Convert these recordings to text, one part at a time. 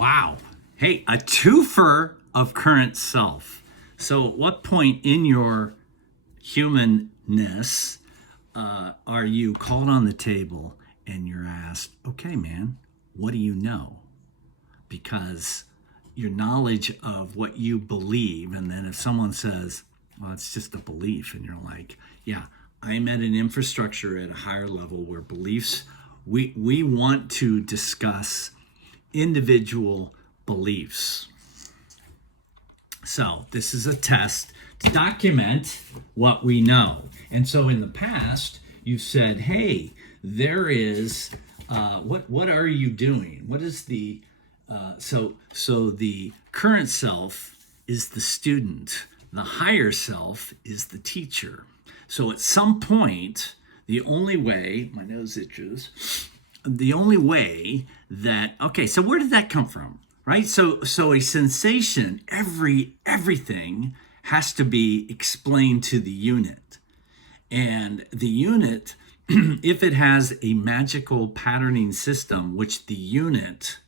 Wow. Hey, a twofer of current self. So, at what point in your humanness are you called on the table and you're asked, okay, man, what do you know? Because your knowledge of what you believe, and then if someone says, well, it's just a belief, and you're like, yeah, I'm at an infrastructure at a higher level where beliefs, we want to discuss individual beliefs. So this is a test to document what we know. And so in the past, you've said, hey, there is, what are you doing? What is the, so the current self is the student. The higher self is the teacher. So at some point, the only way, my nose itches, the only way that, okay, so where did that come from? Right? So a sensation, everything has to be explained to the unit. And the unit, if it has a magical patterning system, which the unit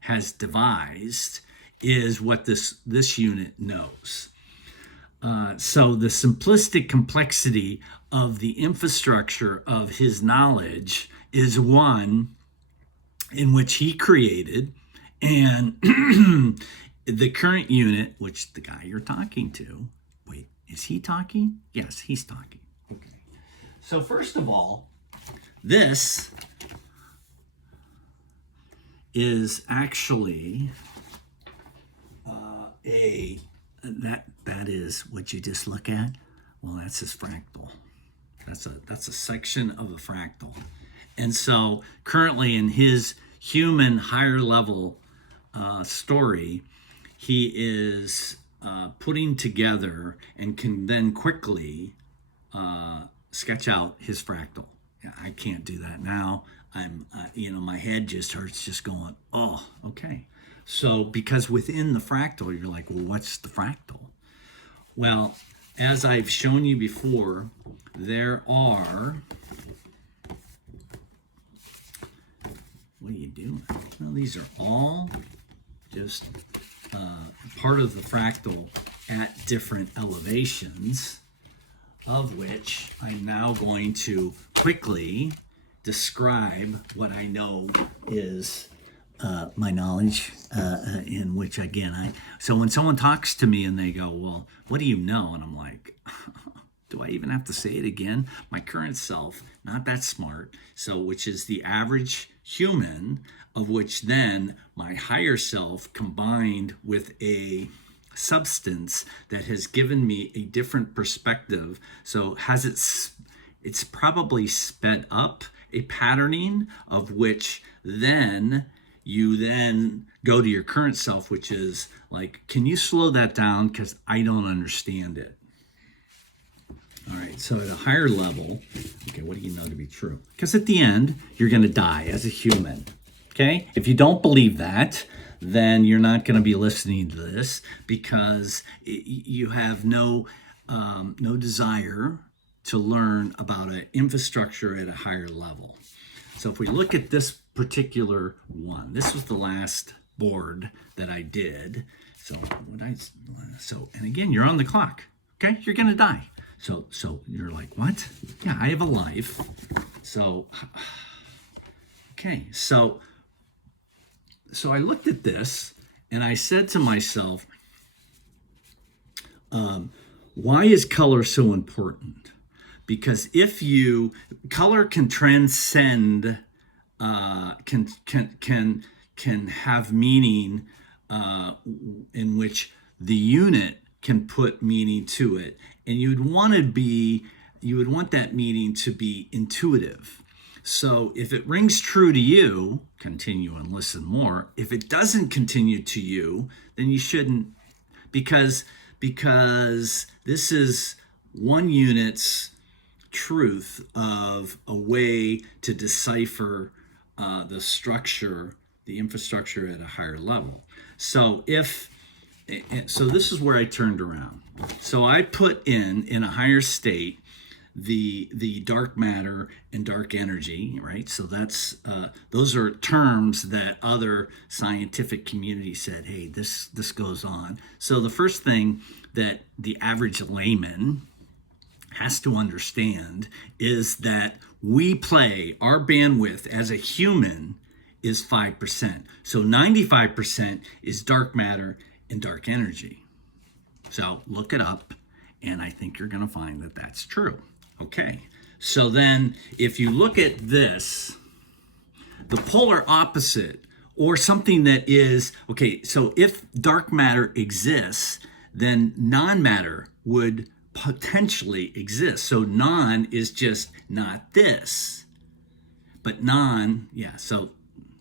has devised, is what this unit knows. So the simplistic complexity of the infrastructure of his knowledge is one in which he created, and the current unit, which the guy you're talking to, wait, is he talking? Yes, he's talking. Okay. So first of all, this is actually that is what you just look at. Well, that's his fractal. That's a section of a fractal. And so currently in his human higher level story, he is putting together and can then quickly sketch out his fractal. I can't do that now. I'm, my head just hurts just going, oh, okay. So because within the fractal, you're like, well, what's the fractal? Well, as I've shown you before, there are, what are you doing? Well, these are all just part of the fractal at different elevations, of which I'm now going to quickly describe what I know is my knowledge, in which, again, so when someone talks to me and they go, well, what do you know? And I'm like, do I even have to say it again? My current self, not that smart, so which is the average human, of which then my higher self combined with a substance that has given me a different perspective. So has it's probably sped up a patterning of which then you then go to your current self, which is like, can you slow that down? Because I don't understand it. All right, so at a higher level, okay, what do you know to be true? Because at the end, you're going to die as a human, okay? If you don't believe that, then you're not going to be listening to this because you have no desire to learn about an infrastructure at a higher level. So if we look at this particular one, this was the last board that I did. So and again, you're on the clock, okay? You're going to die. So you're like, what? Yeah, I have a life. So, okay, so I looked at this and I said to myself, why is color so important? Because color can transcend, can have meaning in which the unit can put meaning to it, and you would want that meaning to be intuitive. So if it rings true to you, continue and listen more. If it doesn't continue to you, then you shouldn't, because this is one unit's truth of a way to decipher the structure, the infrastructure at a higher level. So this is where I turned around. So I put in a higher state the dark matter and dark energy, right? So that's those are terms that other scientific community said, hey, this goes on. So the first thing that the average layman has to understand is that we play our bandwidth as a human is 5%. So 95% is dark matter and dark energy. So look it up, and I think you're going to find that that's true. Okay, so then if you look at this, the polar opposite, or something that is, okay, so if dark matter exists, then non-matter would potentially exist. So non is just not this, but non, yeah, so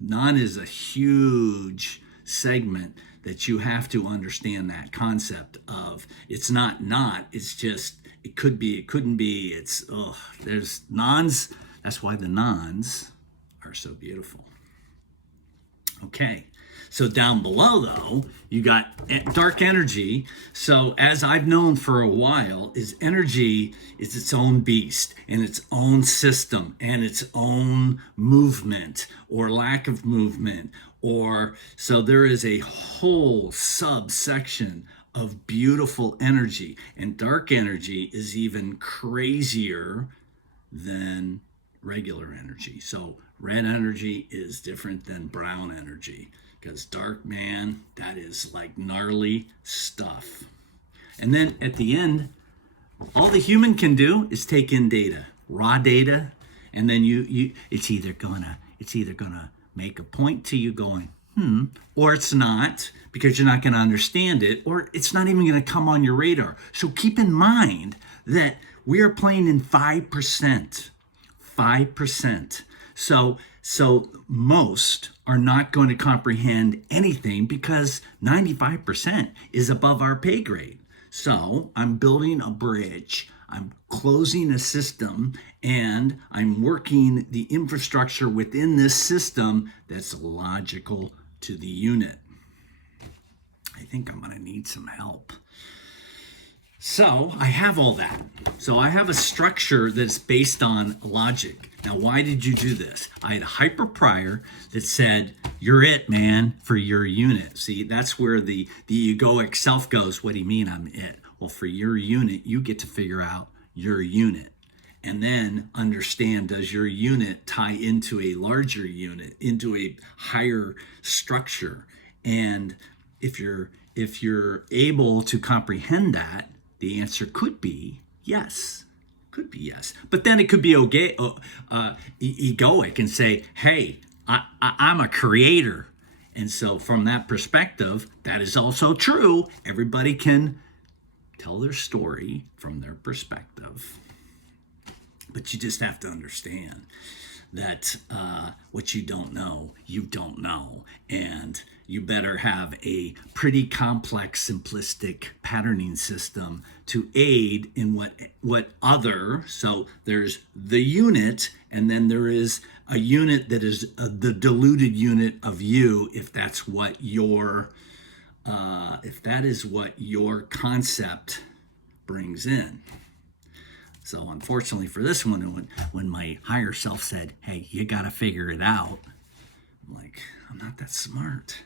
non is a huge segment that you have to understand that concept of it's not, it's just, it could be, it couldn't be, it's, oh, there's nons. That's why the nons are so beautiful. Okay, so down below though, you got dark energy. So as I've known for a while, is energy is its own beast and its own system and its own movement or lack of movement. Or so there is a whole subsection of beautiful energy, and dark energy is even crazier than regular energy. So red energy is different than brown energy, because dark, man, that is like gnarly stuff. And then at the end, all the human can do is take in data, raw data, and then it's either gonna make a point to you going, or it's not, because you're not going to understand it, or it's not even going to come on your radar. So keep in mind that we are playing in 5%. 5%. So most are not going to comprehend anything because 95% is above our pay grade. So I'm building a bridge, I'm closing a system, and I'm working the infrastructure within this system that's logical to the unit. I think I'm going to need some help. So I have all that. So I have a structure that's based on logic. Now, why did you do this? I had a hyper prior that said, you're it, man, for your unit. See, that's where the egoic self goes, what do you mean I'm it? Well, for your unit, you get to figure out your unit. And then understand, does your unit tie into a larger unit, into a higher structure? And if you're able to comprehend that, the answer could be yes. Could be yes. But then it could be egoic and say, hey, I'm a creator. And so from that perspective, that is also true. Everybody can tell their story from their perspective. But you just have to understand that what you don't know, and you better have a pretty complex, simplistic patterning system to aid in what other. So there's the unit, and then there is a unit that is the diluted unit of you, if that's what your concept brings in. So unfortunately for this one, when my higher self said, hey, you got to figure it out, I'm like, I'm not that smart.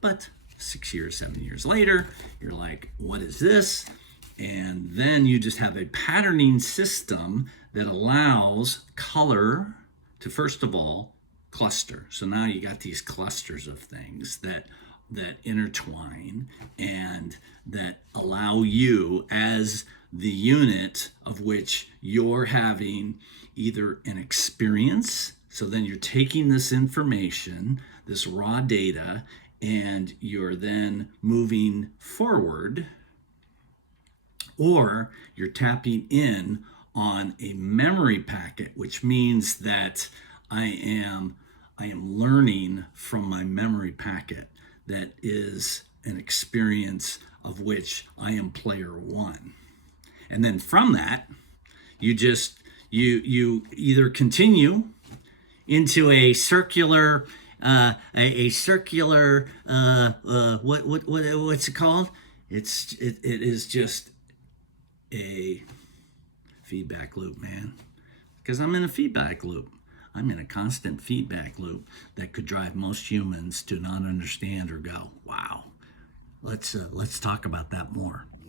But 6 years, 7 years later, you're like, what is this? And then you just have a patterning system that allows color to, first of all, cluster. So now you got these clusters of things that intertwine and that allow you as the unit of which you're having either an experience. So then you're taking this information, this raw data, and you're then moving forward, or you're tapping in on a memory packet, which means that I am learning from my memory packet that is an experience of which I am player one. And then from that, you either continue into a circular what's it called? It is just a feedback loop, man. Because I'm in a feedback loop. I'm in a constant feedback loop that could drive most humans to not understand or go, wow. Let's talk about that more.